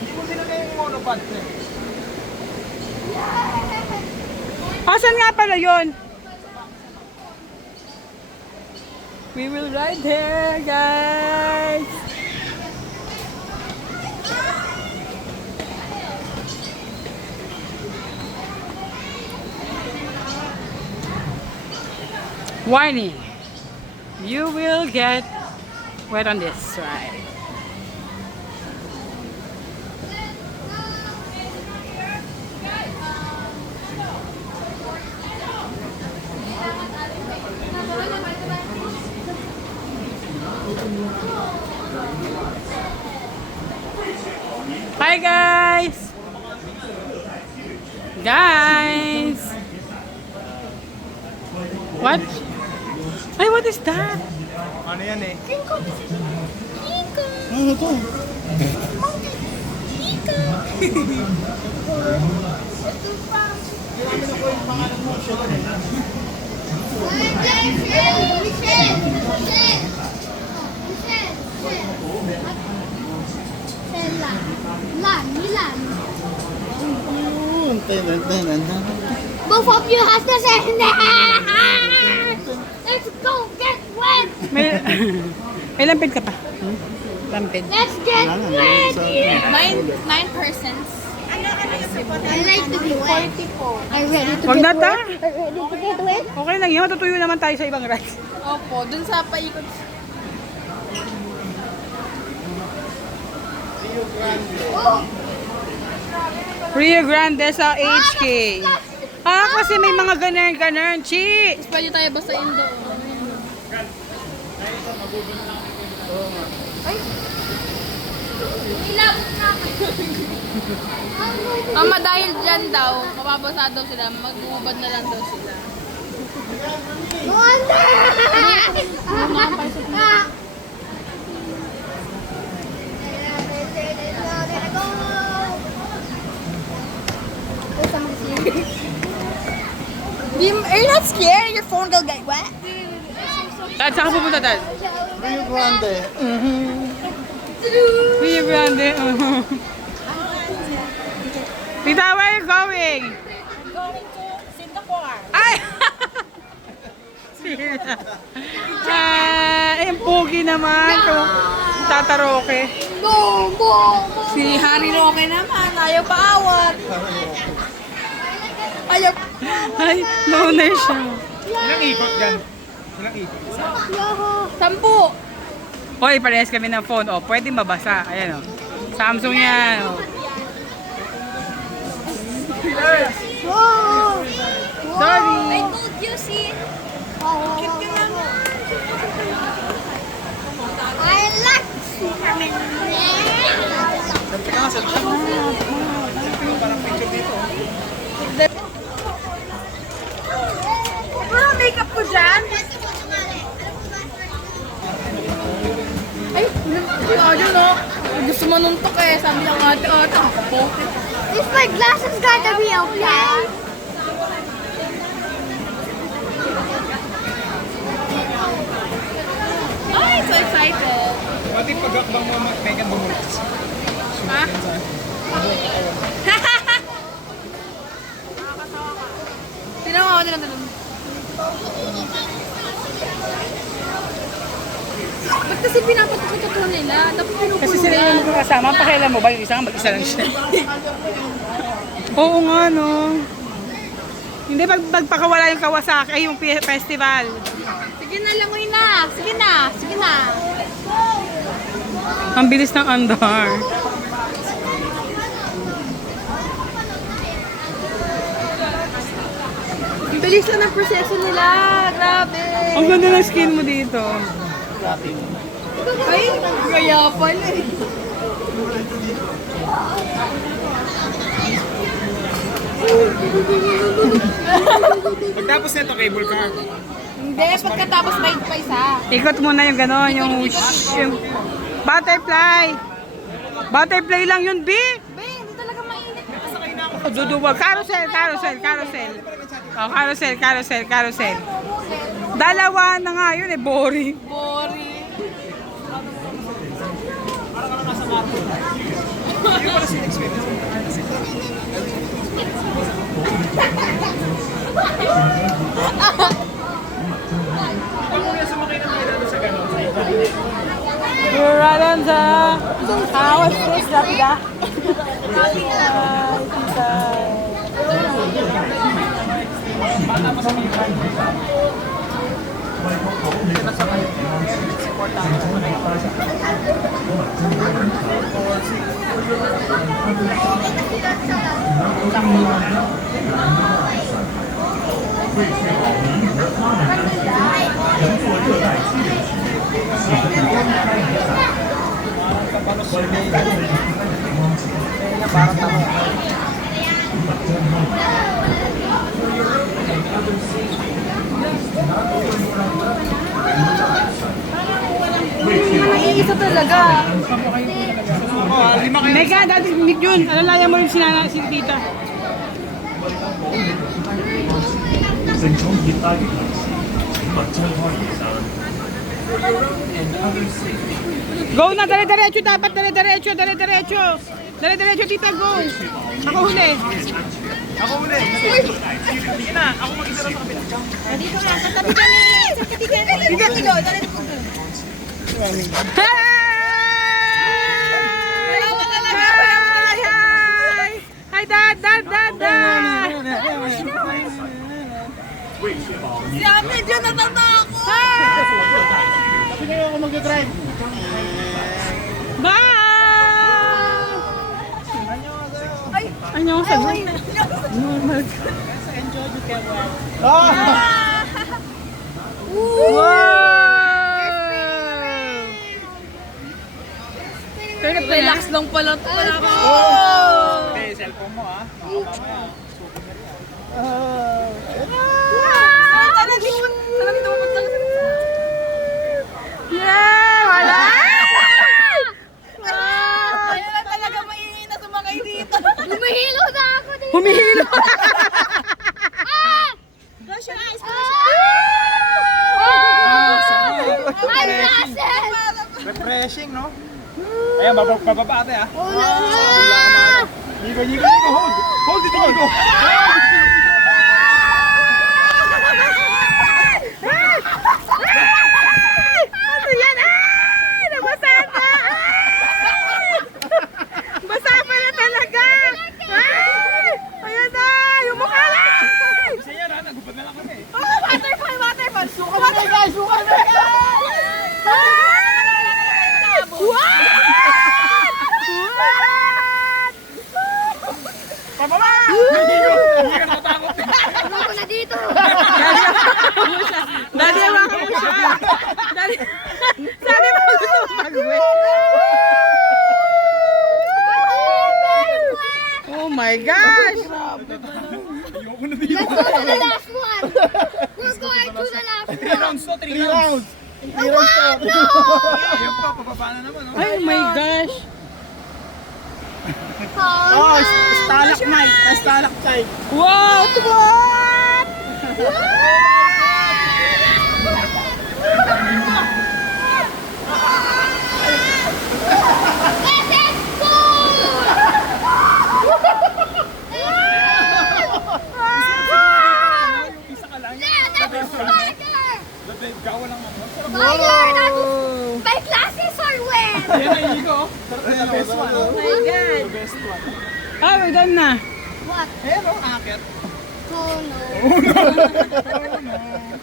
Hindi ko nilagay yung monopod. Asan nga pala yun? We will ride there, guys! Warning! You will get wet on this ride. Hi guys! Guys! What? Ay, what is that? Ano yan eh? Ano to? Both of you have to say let's go get wet. May, may lampid ka pa. Lampid. Let's get wet. Nine persons. I like to be wet. Are you ready to Wag get na ta. wet? Are you ready to get wet? Okay lang yun. Matutuyo naman tayo sa ibang rides. Opo, dun sa paikot. Rio Grande sa HK. Ah, kasi may mga ganern-ganern. Chi! Tapos pwede tayo basahin doon. Ama, dahil dyan daw, mababasa daw sila, magmumubad na lang daw sila. No wonder. Are you not scared? Your phone will get wet? Dad, saan ka pupunta, Dad? Rio Grande. Rio Grande. Tita, where are you going? Going to Singapore. Ay! Yung pogi naman. Tataroke. Boom, boom, boom. Si Harry Roque naman, ayaw paawat. Ayaw. Ay, loner siya. Ilang ikot dyan? Ilang ikot? 10. Hoy, parehas kami ng phone. O, pwede mabasa. Ayan o. Samsung yan. O. Whoa. Sorry. I told you, see? I like Superman. Selfie ka nga, selfie. Parang picture dito. Parang makeup ko dyan. Ay, si Ate, no? Gusto manuntok eh. Sabi ng ate, nakapote. Is my glasses gotta be okay? Ay, so excited. Pati pagkakbang mo, Megan bumulis. Ha? Tinawa ko, tinawa. Ba't kasi pinapatok nila? Dapat Kasi pinupulungan. sila yung magkakasama. Pakialam mo ba yung isang mag-isa lang siya? Oo nga, no. Hindi, pagpakawala yung Kawasaki, ay yung festival. Sige na, langoy na. Sige na. Sige na. Ang bilis ng andar. Ang bilis na ng proseso nila. Grabe. Ang ganda ng skin mo dito. Ay, kaya pala eh. Pagtapos nito, cable car. Hindi, pagkatapos may pa isa. Ikot muna yung gano'n, yung whoosh, yung butterfly. Butterfly lang yun, B. Be, hindi talaga mainit. Duduwag. Carousel, carousel, carousel. Oh, carousel, carousel, carousel. Dalawa na nga yun eh, boring. Boring. Yung pala sin experience. Pag muna sumakay ng mga sa gano'n, sa iba. Duraran sa awas tres rapida. Isa talaga. Lima kayo. Mega, dati Nick Jun, alalayan mo yung si tita. Go na, dali-diretso dapat, dali-diretso, dali-diretso. Dali-diretso, tita, go. Ako huli. Ako muna eh. Sige na, ako mag-isa sa kapila. Dito nga, sa tabi ka ni. Sa tabi ka ni. Dito, dito. Dali po. Hi! Hi, Dad, Dad, Dad, Dad. Si Ate dyan natatakot. Sabi niyo ako mag-drive. Bye! Annyeonghaseyo. Normal. Wow! Relax lang pala ito. Hindi, cellphone mo ah. Mamaya. Yeah! Wala! Ayun na talaga maingin na sumakay dito. Humihilo na ako dito. Humihilo! Close your eyes. Close your eyes. My glasses. Refreshing, no? Ayan, bababa ate ah. Ah! Nigo, Nigo, Nigo, hold! Hold it, Nigo! Ano yan? Ay! Nabasaan na! Ay! Basa pa na talaga! Ay! Ayan na! Yung mukha na! Isa yan ah, nagubad na lang kami. Waterfall, waterfall. Suka Suka na guys! Suka na! What? Pababa! Nigo! Hindi ka natatakot eh. Ako na dito. Dali, hawakan mo siya! Dali! Sabi mo gusto mo mag-wet! Oh my gosh! Ayoko na dito. Let's go to the last one. We're going to the last 3 one. rounds to, 3 rounds. No! Ayun pa, pababa na naman. Oh. Oh my gosh! Oh, Stalactite. Stalactite. Wow! What? This is cool! Isa ka lang. That's Spider! Gawa lang ako. Spider! My glasses are wet! Yan ay Nigo. The best one. Oh my God! The best one. Ah, we're done na. What? Ayan o, akit. Oh no.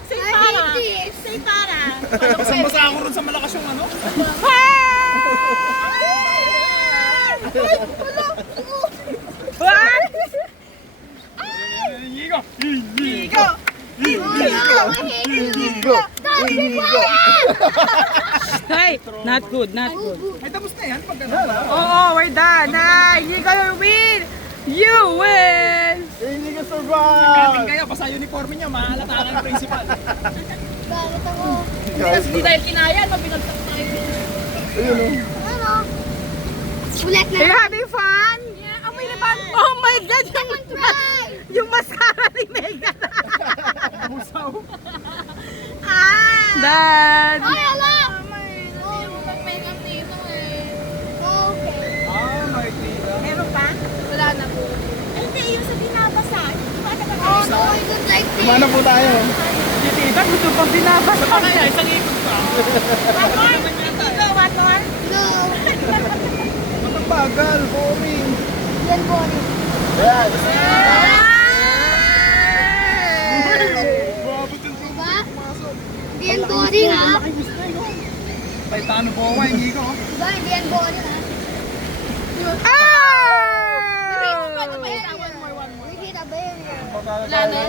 Say I hate this. Say para! Basang-basa ako ron sa malakas yung ano. What? Nigo. Nigo! Oh no, I hate you. Stop being quiet! Hey, not good, not good. Ay, tapos na yan. Pag ano. Oo, we're done. Ay, you gonna win! You win! Hindi ka survive. Kaya basta uniforme niya, mahalata ka ng principal. Bakit ako? Hindi dahil kinaya, no? Binagsak tayo. Ano? Ulit Are you na. having fun? Yeah, amoy na ba? Oh my God! Try! Yung mascara ni Megan. Busaw. Dad! Ay, ala! May makeup dito eh. Okay. Ah, Martin. na po. Hindi, yung sa binabasa. Oh, no, I don't like this. Kumano po tayo? Si tita, gusto pang binabasa. Saka kaya, isang ikot pa. One more? Ito, one more? No. Ang bagal, boring. Yan, boring. Ayan. Diba? Hindi yan boring, ha? May tano po ako, hindi ko. Diba, hindi yan boring, ha? Hindi na ba yun? Wala na.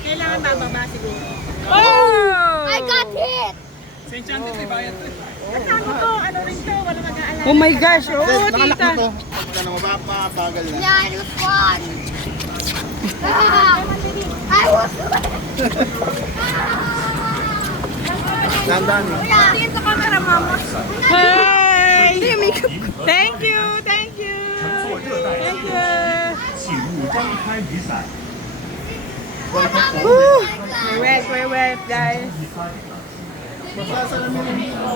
Kailangan bababa siguro. I got hit! Sa Enchanted, di bayad to. At ano to? Ano rin to? Wala mag-aalala. Oh my gosh. Oo, Nakalak tita. na to. Wala na, mabagal na. Yeah, it was fun! I was... Dandan. Tingin sa camera, mama. Hey! Thank you, thank you. Thank you. 请勿张开雨伞。 Woo! We're wet, guys. Masasalamin mo.